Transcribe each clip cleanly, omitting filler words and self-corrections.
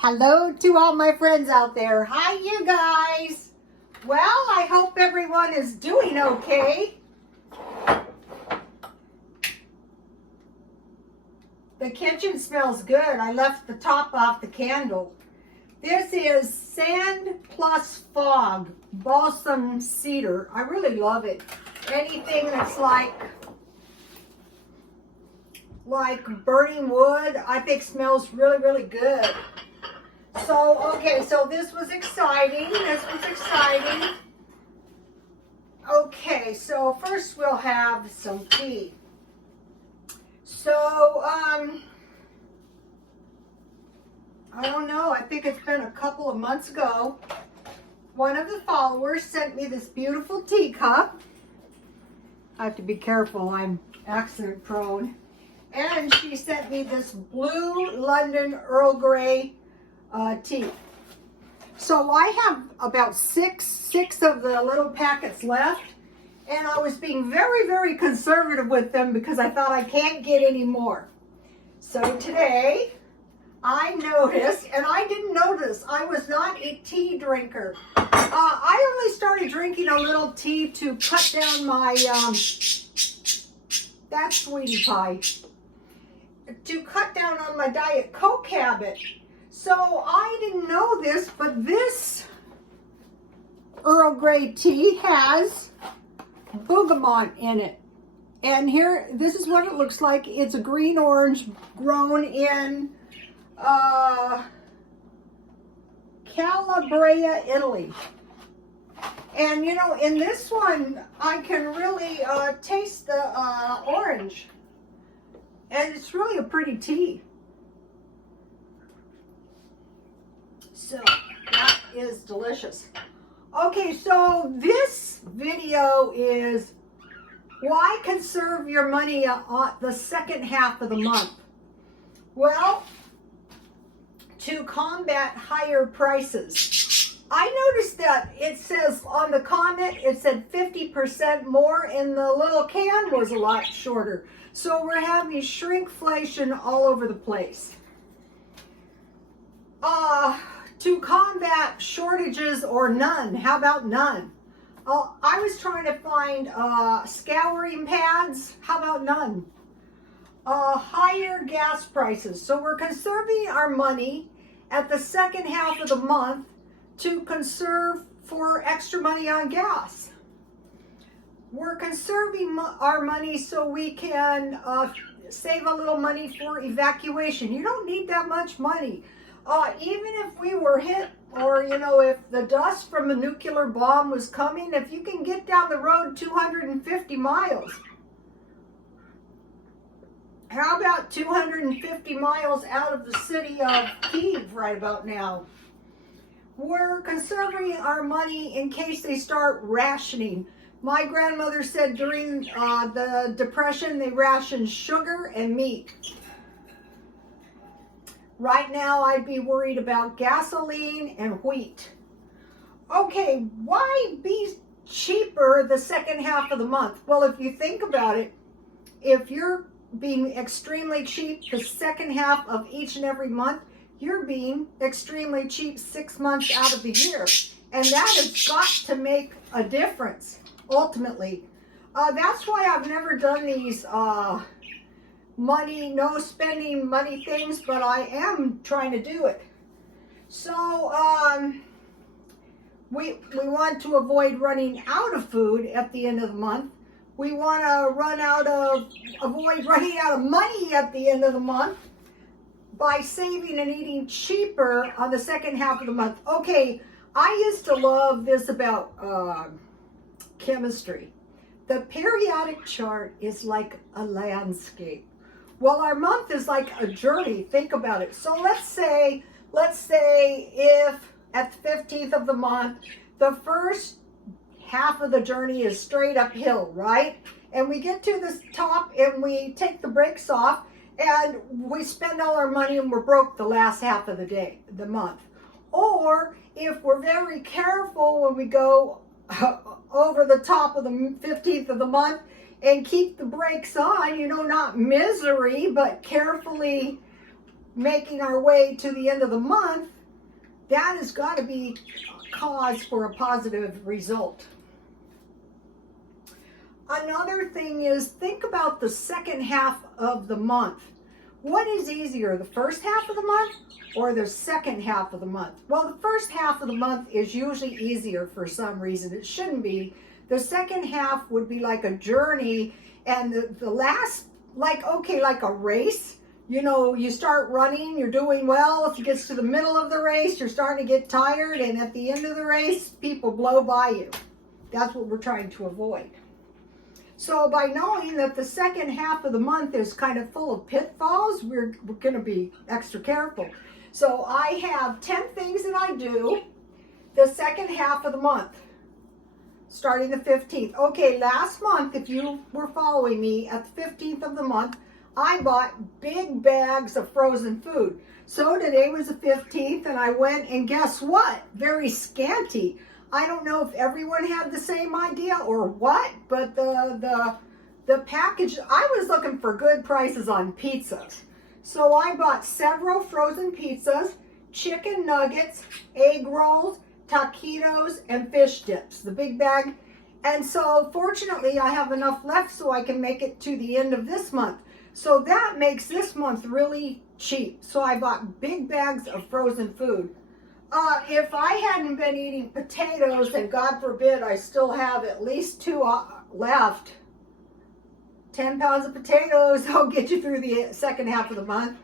Hello to all my friends out there. Hi, you guys. Well, I hope everyone is doing okay. The kitchen smells good. I left the top off the candle. This is Sand Plus Fog Balsam Cedar. I really love it. Anything that's like burning wood, I think smells really, really good. So, okay, so this was exciting. Okay, so first we'll have some tea. So, I don't know, I think it's been a couple of months ago. One of the followers sent me this beautiful teacup. I have to be careful, I'm accident prone. And she sent me this blue London Earl Grey tea. So I have about six of the little packets left, and I was being very, very conservative with them because I thought I can't get any more. So today I noticed, and I didn't notice, I was not a tea drinker. I only started drinking a little tea to cut down my, that's Sweetie Pie, to cut down on my Diet Coke habit. So I didn't know this, but this Earl Grey tea has bergamot in it. And here, this is what it looks like. It's a green orange grown in Calabria, Italy. And you know, in this one, I can really taste the orange. And it's really a pretty tea. So that is delicious. Okay, so this video is why conserve your money on the second half of the month. Well, to combat higher prices. I noticed that it says on the comment, it said 50% more, and the little can was a lot shorter. So we're having shrinkflation all over the place. To combat shortages or none, how about none? I was trying to find scouring pads, how about none? Higher gas prices. So we're conserving our money at the second half of the month to conserve for extra money on gas. We're conserving our money so we can save a little money for evacuation. You don't need that much money. Even if we were hit, or you know, if the dust from a nuclear bomb was coming, if you can get down the road 250 miles. How about 250 miles out of the city of Kyiv right about now? We're conserving our money in case they start rationing. My grandmother said during the Depression they rationed sugar and meat. Right now I'd be worried about gasoline and wheat. Okay, why be cheaper the second half of the month? Well, if you think about it, if you're being extremely cheap the second half of each and every month, you're being extremely cheap 6 months out of the year. And that has got to make a difference, ultimately. That's why I've never done these money, no spending money things, but I am trying to do it. So, we want to avoid running out of food at the end of the month. We want to avoid running out of money at the end of the month by saving and eating cheaper on the second half of the month. Okay, I used to love this about chemistry. The periodic chart is like a landscape. Well, our month is like a journey. Think about it. So let's say if at the 15th of the month, the first half of the journey is straight uphill, right? And we get to the top and we take the brakes off and we spend all our money and we're broke the last half of the month. Or if we're very careful when we go over the top of the 15th of the month and keep the brakes on, you know, not misery, but carefully making our way to the end of the month, that has got to be cause for a positive result. Another thing is, think about the second half of the month. What is easier, the first half of the month or the second half of the month? Well, the first half of the month is usually easier for some reason. It shouldn't be. The second half would be like a journey, and the last, like a race. You know, you start running, you're doing well. If it gets to the middle of the race, you're starting to get tired, and at the end of the race, people blow by you. That's what we're trying to avoid. So by knowing that the second half of the month is kind of full of pitfalls, we're going to be extra careful. So I have 10 things that I do the second half of the month, starting the 15th. Okay, last month, if you were following me, at the 15th of the month, I bought big bags of frozen food. So today was the 15th, and I went, and guess what? Very scanty. I don't know if everyone had the same idea or what, but the package, I was looking for good prices on pizzas. So I bought several frozen pizzas, chicken nuggets, egg rolls, taquitos, and fish dips, the big bag. And so fortunately, I have enough left so I can make it to the end of this month. So that makes this month really cheap. So I bought big bags of frozen food. If I hadn't been eating potatoes, and God forbid I still have at least 2 left, 10 pounds of potatoes, I'll get you through the second half of the month.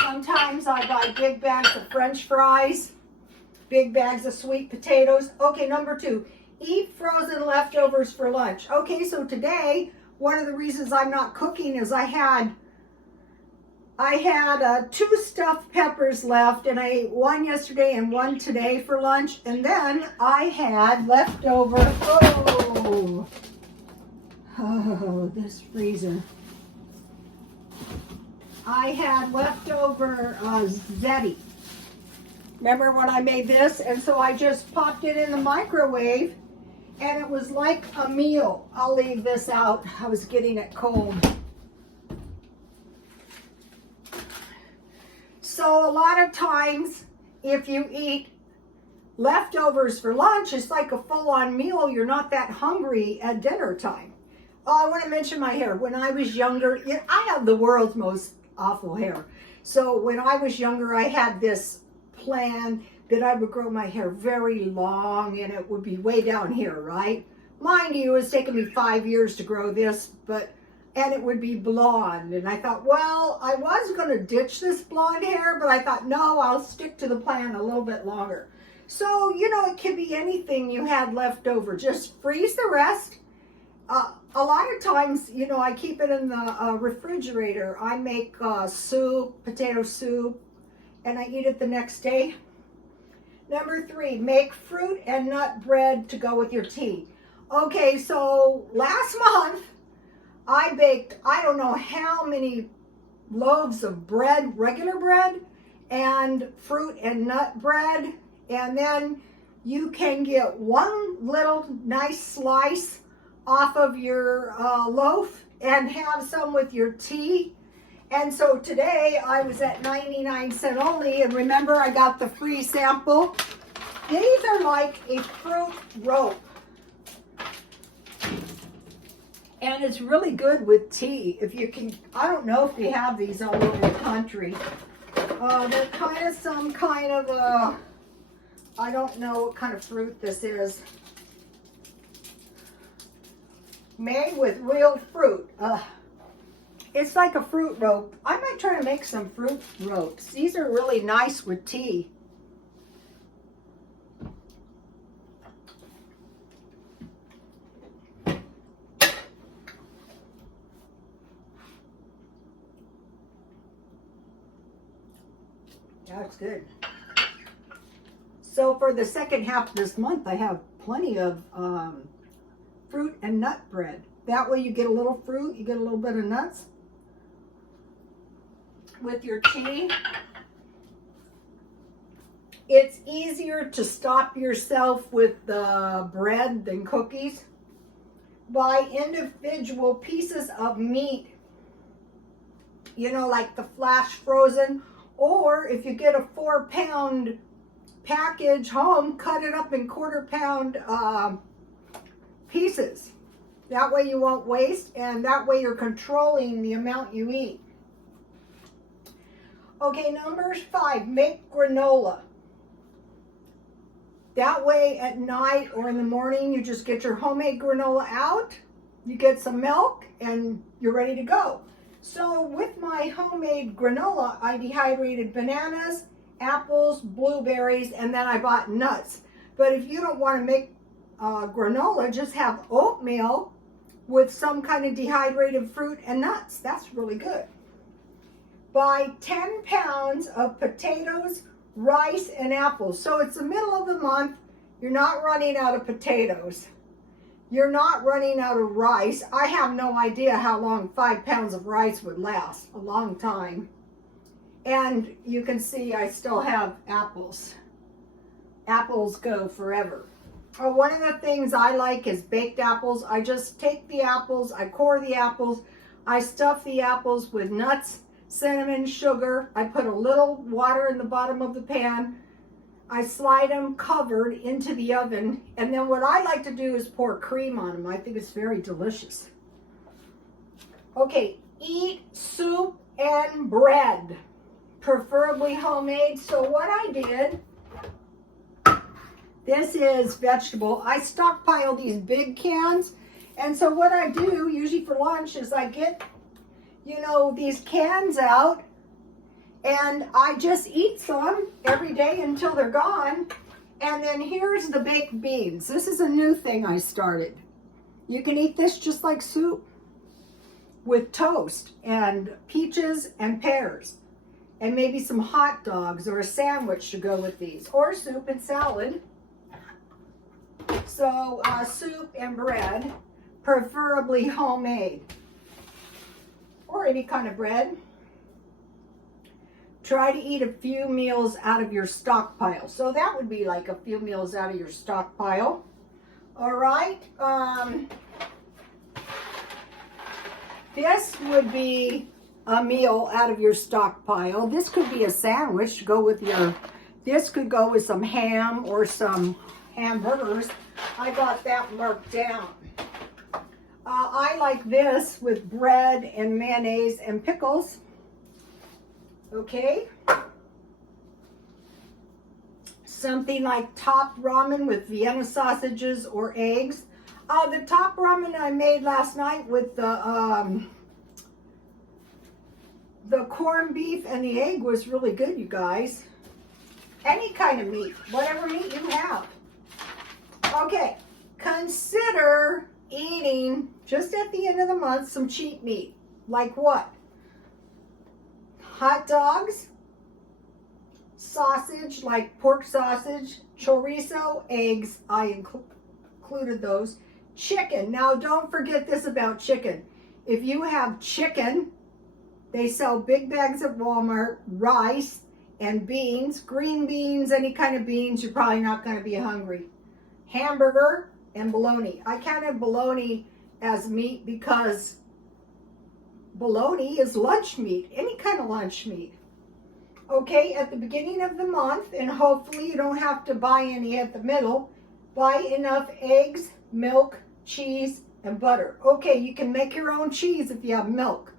Sometimes I buy big bags of French fries, big bags of sweet potatoes. Okay, number 2, eat frozen leftovers for lunch. Okay, so today, one of the reasons I'm not cooking is I had 2 stuffed peppers left, and I ate 1 yesterday and 1 today for lunch. And then I had leftover, this freezer. I had leftover ziti. Remember when I made this? And so I just popped it in the microwave, and it was like a meal. I'll leave this out. I was getting it cold. So a lot of times, if you eat leftovers for lunch, it's like a full-on meal. You're not that hungry at dinner time. Oh, I want to mention my hair. When I was younger, I have the world's most awful hair. So when I was younger, I had this plan that I would grow my hair very long, and it would be way down here, right? Mind you, it's taken me 5 years to grow this, and it would be blonde. And I thought, well, I was going to ditch this blonde hair, but I thought, no, I'll stick to the plan a little bit longer. So, you know, it could be anything you had left over. Just freeze the rest. A lot of times, you know, I keep it in the refrigerator. I make soup, potato soup, and I eat it the next day. Number 3, make fruit and nut bread to go with your tea. Okay, so last month, I baked, I don't know how many loaves of bread, regular bread, and fruit and nut bread. And then you can get 1 little nice slice off of your loaf and have some with your tea. And so today I was at 99 cents only. And remember, I got the free sample. These are like a fruit rope. And it's really good with tea. If you can, I don't know if they have these all over the country. They're kind of some kind of I don't know what kind of fruit this is. Made with real fruit. It's like a fruit rope. I might try to make some fruit ropes. These are really nice with tea. That's good. So for the second half of this month, I have plenty of fruit and nut bread. That way you get a little fruit, you get a little bit of nuts with your tea. It's easier to stop yourself with the bread than cookies. Buy individual pieces of meat you know, like the flash frozen. Or if you get a 4-pound package home, cut it up in quarter-pound pieces. That way you won't waste, and that way you're controlling the amount you eat. Okay, number 5, make granola. That way at night or in the morning, you just get your homemade granola out, you get some milk, and you're ready to go. So with my homemade granola, I dehydrated bananas, apples, blueberries, and then I bought nuts. But if you don't want to make granola, just have oatmeal with some kind of dehydrated fruit and nuts. That's really good. Buy 10 pounds of potatoes, rice, and apples. So it's the middle of the month. You're not running out of potatoes. You're not running out of rice. I have no idea how long 5 pounds of rice would last. A long time. And you can see I still have apples. Apples go forever. One of the things I like is baked apples. I just take the apples, I core the apples, I stuff the apples with nuts, cinnamon, sugar. I put a little water in the bottom of the pan. I slide them covered into the oven, and then what I like to do is pour cream on them. I think it's very delicious. Okay, eat soup and bread, preferably homemade. So what I did, this is vegetable. I stockpile these big cans, and so what I do usually for lunch is I get, you know, these cans out, and I just eat some every day until they're gone. And then here's the baked beans. This is a new thing I started. You can eat this just like soup with toast and peaches and pears and maybe some hot dogs or a sandwich to go with these, or soup and salad. So soup and bread, preferably homemade, or any kind of bread. Try to eat a few meals out of your stockpile. So that would be like a few meals out of your stockpile. All right. This would be a meal out of your stockpile. This could be a sandwich to go with your, this could go with some ham or some hamburgers. I got that marked down. I like this with bread and mayonnaise and pickles. Okay. Something like top ramen with Vienna sausages or eggs. The top ramen I made last night with the corned beef and the egg was really good, you guys. Any kind of meat, whatever meat you have. Okay, consider eating, just at the end of the month, some cheap meat. Like what? Hot dogs, sausage, like pork sausage, chorizo, eggs, I included those. Chicken. Now don't forget this about chicken. If you have chicken, they sell big bags at Walmart, rice and beans, green beans, any kind of beans, you're probably not going to be hungry. Hamburger and bologna. I counted bologna as meat because bologna is lunch meat, any kind of lunch meat. Okay, at the beginning of the month, and hopefully you don't have to buy any at the middle, buy enough eggs, milk, cheese, and butter. Okay, you can make your own cheese if you have milk.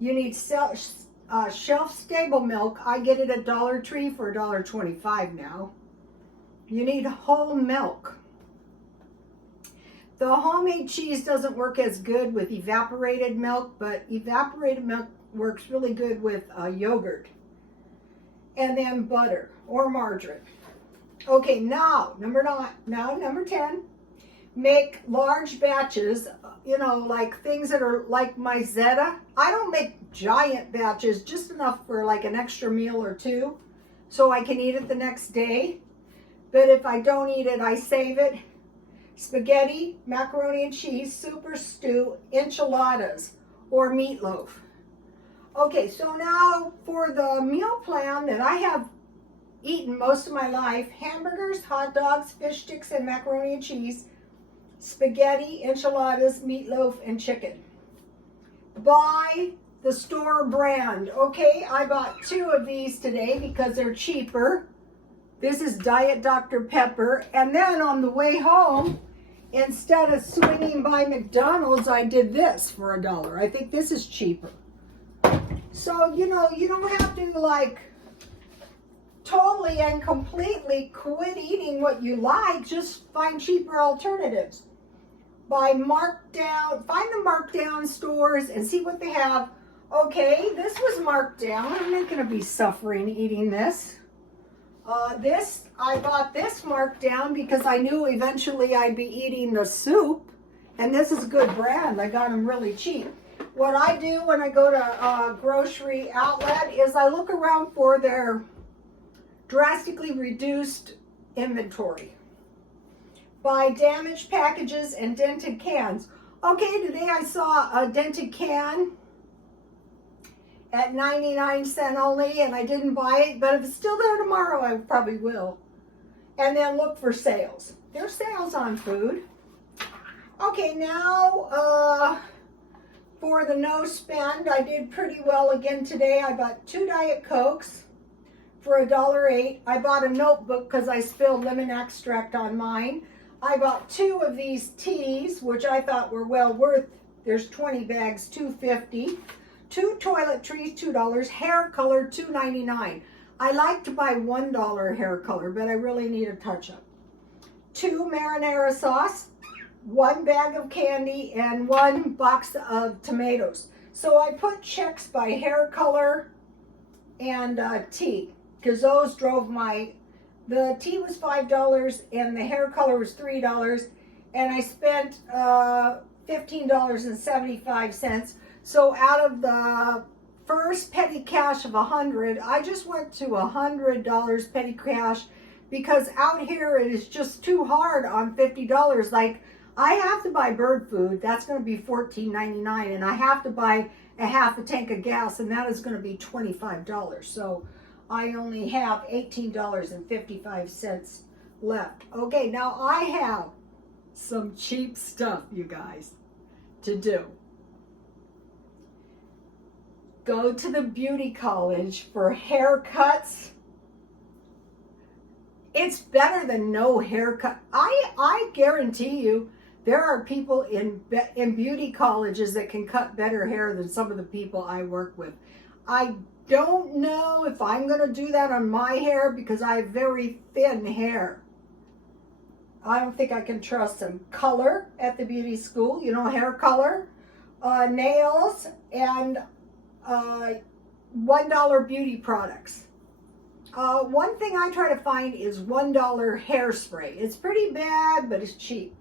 You need shelf-stable milk. I get it at Dollar Tree for $1.25 now. You need whole milk. The homemade cheese doesn't work as good with evaporated milk, but evaporated milk works really good with yogurt. And then butter or margarine. Okay, now, number 10, make large batches, you know, like things that are like my Zeta. I don't make giant batches, just enough for like an extra meal or two, so I can eat it the next day. But if I don't eat it, I save it. Spaghetti, macaroni and cheese, soup or stew, enchiladas, or meatloaf. Okay, so now for the meal plan that I have eaten most of my life: hamburgers, hot dogs, fish sticks, and macaroni and cheese, spaghetti, enchiladas, meatloaf, and chicken. Buy the store brand. Okay, I bought 2 of these today because they're cheaper. This is Diet Dr. Pepper. And then on the way home, instead of swinging by McDonald's, I did this for $1. I think this is cheaper. So, you know, you don't have to like totally and completely quit eating what you like. Just find cheaper alternatives. Find the markdown stores and see what they have. Okay, this was marked down. I'm not going to be suffering eating this. I bought this marked down because I knew eventually I'd be eating the soup. And this is a good brand. I got them really cheap. What I do when I go to a grocery outlet is I look around for their drastically reduced inventory. Buy damaged packages and dented cans. Okay, today I saw a dented can at 99 cents only, and I didn't buy it, but if it's still there tomorrow, I probably will. And then look for sales. There's sales on food. Okay, now for the no spend, I did pretty well again today. I bought 2 Diet Cokes for $1.08. I bought a notebook because I spilled lemon extract on mine. I bought 2 of these teas, which I thought were well worth. There's 20 bags, $2.50. 2 toiletries, $2. Hair color, $2.99. I like to buy $1 hair color, but I really need a touch-up. 2 marinara sauce, 1 bag of candy, and 1 box of tomatoes. So I put checks by hair color and tea, because those drove the tea was $5 and the hair color was $3, and I spent $15.75. So out of the first petty cash of $100, I just went to $100 petty cash, because out here it is just too hard on $50. Like, I have to buy bird food. That's going to be $14.99, and I have to buy a half a tank of gas, and that is going to be $25. So I only have $18.55 left. Okay, now I have some cheap stuff, you guys, to do. Go to the beauty college for haircuts. It's better than no haircut. I guarantee you there are people in beauty colleges that can cut better hair than some of the people I work with. I don't know if I'm going to do that on my hair because I have very thin hair. I don't think I can trust them. Color at the beauty school, you know, hair color, nails, and $1 beauty products. One thing I try to find is $1 hairspray. It's pretty bad, but it's cheap.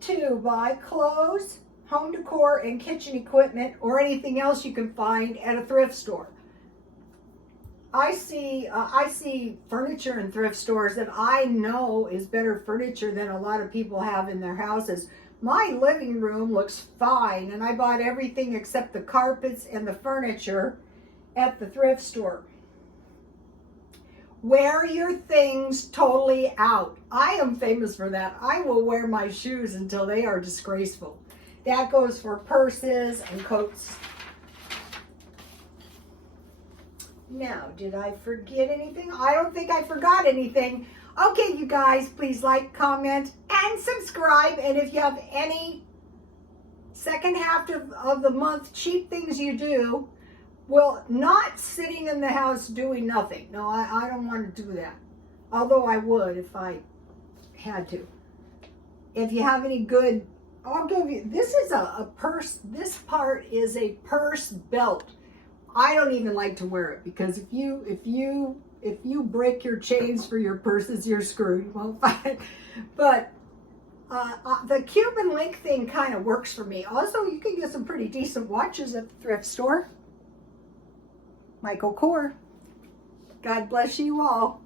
2, buy clothes, home decor, and kitchen equipment, or anything else you can find at a thrift store. I see furniture in thrift stores that I know is better furniture than a lot of people have in their houses. My living room looks fine, and I bought everything except the carpets and the furniture at the thrift store. Wear your things totally out. I am famous for that. I will wear my shoes until they are disgraceful. That goes for purses and coats. Now, did I forget anything? I don't think I forgot anything. Okay, you guys, please like, comment, and subscribe. And if you have any second half of the month cheap things you do, well, not sitting in the house doing nothing. No, I don't want to do that. Although I would if I had to. If you have any good, I'll give you, this is a purse. This part is a purse belt. I don't even like to wear it because if you break your chains for your purses, you're screwed. You won't find it. But the Cuban link thing kind of works for me. Also, you can get some pretty decent watches at the thrift store. Michael Kors. God bless you all.